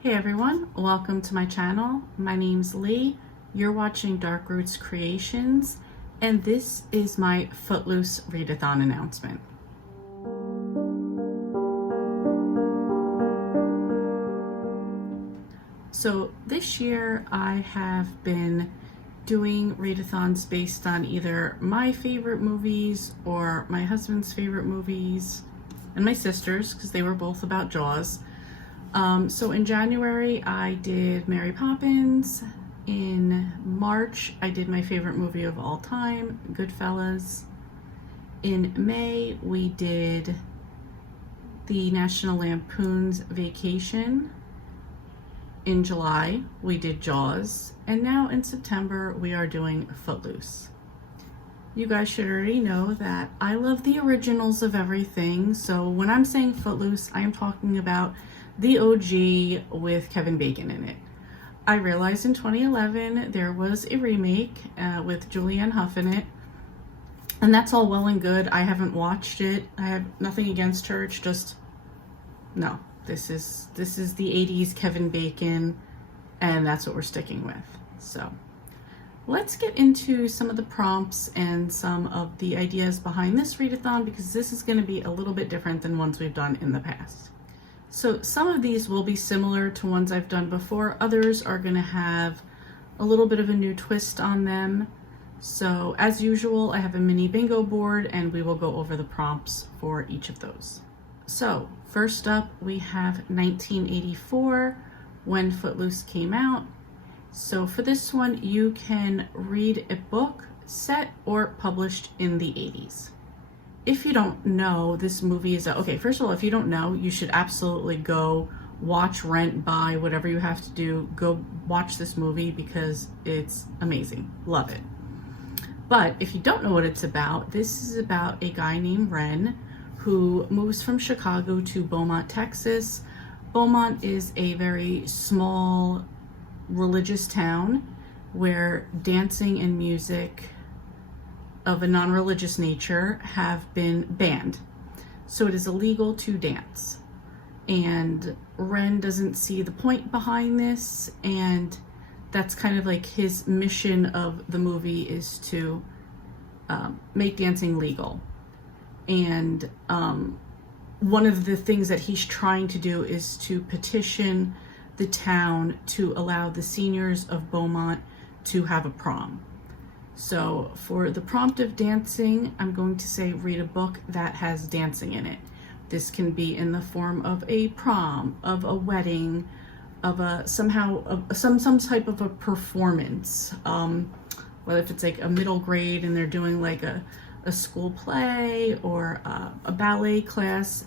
Hey everyone, welcome to my channel. My name's Lee. You're watching Dark Roots Creations, and this is my Footloose Readathon announcement. So this year I have been doing readathons based on either my favorite movies or my husband's favorite movies and my sister's, because they were both about Jaws. So in January, I did Mary Poppins. In March, I did my favorite movie of all time, Goodfellas. In May, we did the National Lampoon's Vacation. In July, we did Jaws. And now in September, we are doing Footloose. You guys should already know that I love the originals of everything. So when I'm saying Footloose, I am talking about the OG with Kevin Bacon in it. I realized in 2011 there was a remake with Julianne Hough in it, and that's all well and good. I haven't watched it. I have nothing against her. It's just, no, this is the 80s Kevin Bacon, and that's what we're sticking with. So let's get into some of the prompts and some of the ideas behind this readathon, because this is going to be a little bit different than ones we've done in the past. So some of these will be similar to ones I've done before. Others are going to have a little bit of a new twist on them. So as usual, I have a mini bingo board and we will go over the prompts for each of those. So first up, we have 1984, when Footloose came out. So for this one, you can read a book set or published in the 80s. If you don't know, this movie is, okay, first of all, if you don't know, you should absolutely go watch, rent, buy, whatever you have to do. Go watch this movie because it's amazing. Love it. But if you don't know what it's about, this is about a guy named Ren who moves from Chicago to Beaumont, Texas. Beaumont is a very small religious town where dancing and music of a non-religious nature have been banned. So it is illegal to dance. And Ren doesn't see the point behind this, and that's kind of like his mission of the movie, is to make dancing legal. And one of the things that he's trying to do is to petition the town to allow the seniors of Beaumont to have a prom. So for the prompt of dancing, I'm going to say read a book that has dancing in it. This can be in the form of a prom, of a wedding, of a some type of a performance. Whether if it's like a middle grade and they're doing like a school play or a ballet class,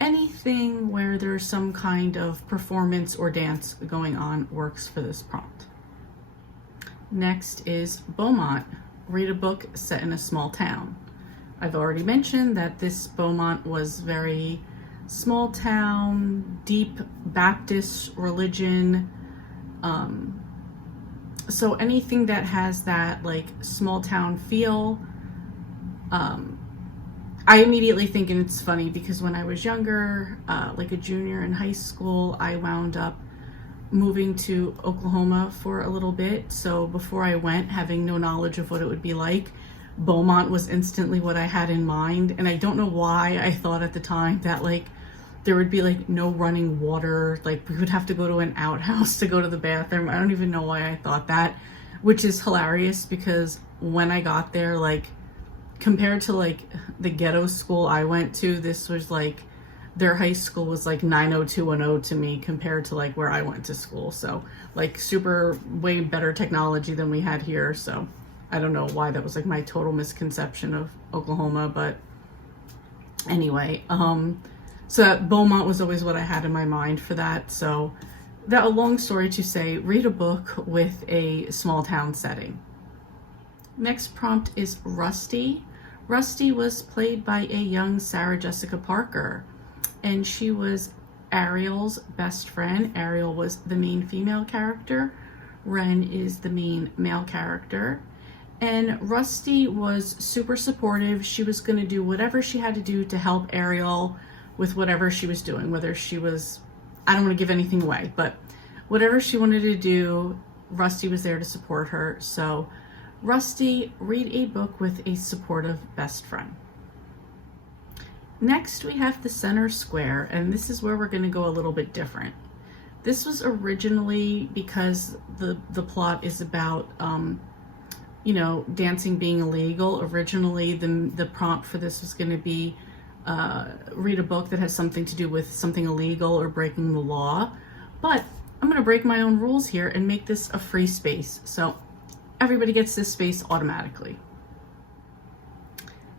anything where there's some kind of performance or dance going on works for this prompt. Next is Beaumont. Read a book set in a small town. I've already mentioned that this Beaumont was very small town, deep Baptist religion. So anything that has that like small town feel, I immediately think, and it's funny because when I was younger, like a junior in high school, I wound up moving to Oklahoma for a little bit. So before I went, having no knowledge of what it would be like, Beaumont was instantly what I had in mind. And I don't know why I thought at the time that like there would be like no running water, like we would have to go to an outhouse to go to the bathroom. I don't even know why I thought that, which is hilarious because when I got there, like compared to like the ghetto school I went to, this was like, their high school was like 90210 to me compared to like where I went to school. So like super way better technology than we had here. So I don't know why that was like my total misconception of Oklahoma, but anyway, so that Beaumont was always what I had in my mind for that. So that, a long story to say, read a book with a small town setting. Next prompt is Rusty. Rusty was played by a young Sarah Jessica Parker, and she was Ariel's best friend. Ariel was the main female character. Ren is the main male character. And Rusty was super supportive. She was going to do whatever she had to do to help Ariel with whatever she was doing, whether she was I don't want to give anything away, but whatever she wanted to do, Rusty was there to support her. So Rusty, read a book with a supportive best friend. Next, we have the center square, and this is where we're going to go a little bit different. This was originally because the plot is about, dancing being illegal. Originally, the prompt for this was going to be read a book that has something to do with something illegal or breaking the law. But I'm going to break my own rules here and make this a free space. So everybody gets this space automatically.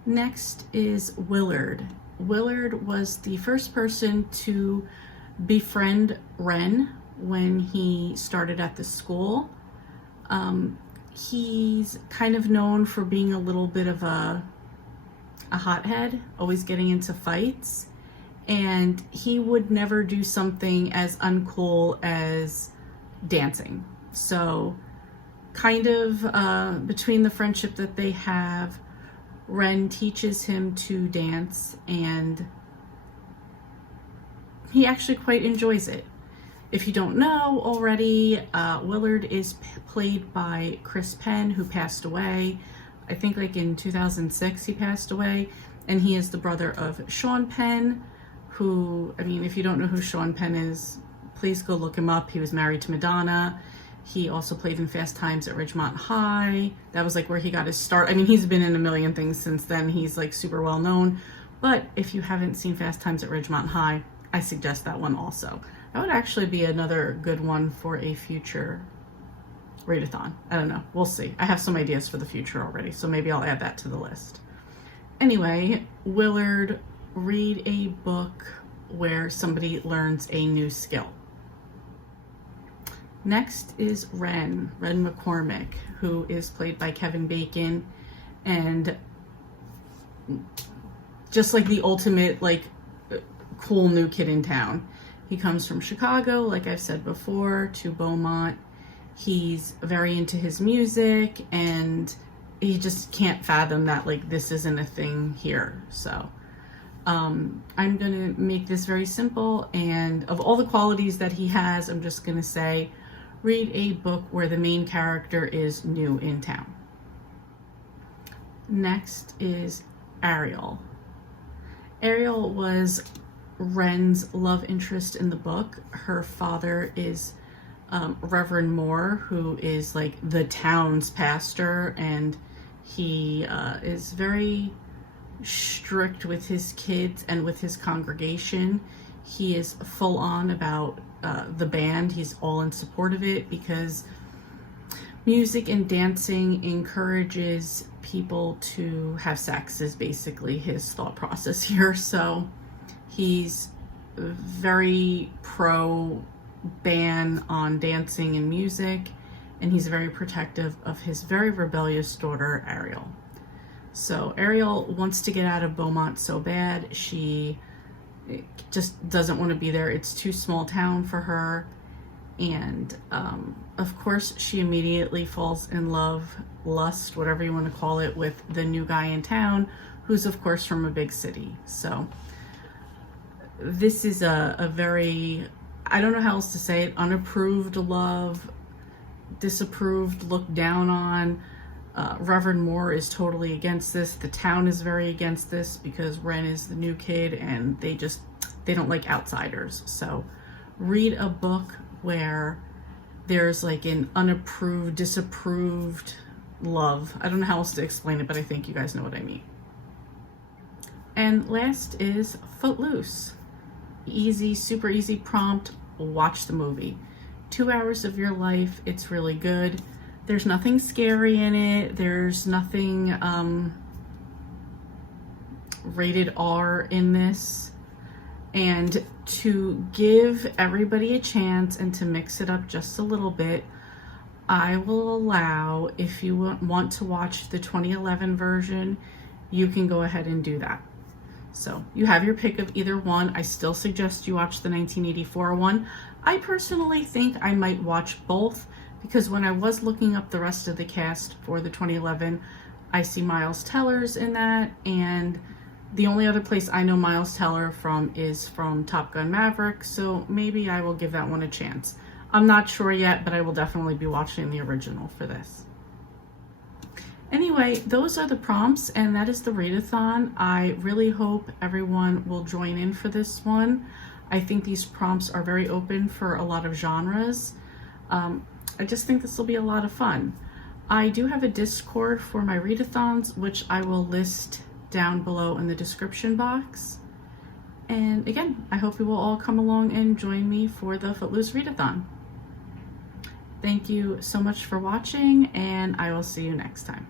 Next is Willard. Willard was the first person to befriend Ren when he started at the school. He's kind of known for being a little bit of a hothead, always getting into fights, and he would never do something as uncool as dancing. So kind of between the friendship that they have, Ren teaches him to dance, and he actually quite enjoys it. If you don't know already, Willard is played by Chris Penn, who passed away. I think like in 2006 he passed away, and he is the brother of Sean Penn, who, I mean, if you don't know who Sean Penn is, please go look him up. He was married to Madonna. He also played in Fast Times at Ridgemont High. That was like where he got his start. I mean, he's been in a million things since then. He's like super well known. But if you haven't seen Fast Times at Ridgemont High, I suggest that one also. That would actually be another good one for a future readathon. I don't know. We'll see. I have some ideas for the future already, so maybe I'll add that to the list. Anyway, Willard, read a book where somebody learns a new skill. Next is Ren McCormick, who is played by Kevin Bacon, and just like the ultimate like cool new kid in town. He comes from Chicago, like I've said before, to Beaumont. He's very into his music, and he just can't fathom that like this isn't a thing here. So I'm gonna make this very simple, and of all the qualities that he has, I'm just gonna say read a book where the main character is new in town. Next is Ariel. Ariel was Ren's love interest in the book. Her father is Reverend Moore, who is like the town's pastor, and he is very strict with his kids and with his congregation. He is full on about the band. He's all in support of it because music and dancing encourages people to have sex, is basically his thought process here. So he's very pro ban on dancing and music, and he's very protective of his very rebellious daughter Ariel. So Ariel wants to get out of Beaumont so bad. She just doesn't want to be there. It's too small town for her, and of course she immediately falls in love, lust, whatever you want to call it, with the new guy in town, who's of course from a big city. So this is a very, I don't know how else to say it, unapproved love, disapproved, looked down on. Reverend Moore is totally against this. The town is very against this because Ren is the new kid, and they don't like outsiders. So read a book where there's like an unapproved, disapproved love. I don't know how else to explain it, but I think you guys know what I mean. And last is Footloose. Easy, super easy prompt. Watch the movie. 2 hours of your life. It's really good. There's nothing scary in it. There's nothing rated R in this. And to give everybody a chance and to mix it up just a little bit, I will allow, if you want to watch the 2011 version, you can go ahead and do that. So you have your pick of either one. I still suggest you watch the 1984 one. I personally think I might watch both, because when I was looking up the rest of the cast for the 2011, I see Miles Teller's in that, and The only other place I know Miles Teller from is from Top Gun Maverick, so maybe I will give that one a chance. I'm not sure yet, but I will definitely be watching the original for this. Anyway, those are the prompts, and that is the readathon. I really hope everyone will join in for this one. I think these prompts are very open for a lot of genres. I just think this will be a lot of fun. I do have a Discord for my readathons, which I will list down below in the description box. And again, I hope you will all come along and join me for the Footloose readathon. Thank you so much for watching, and I will see you next time.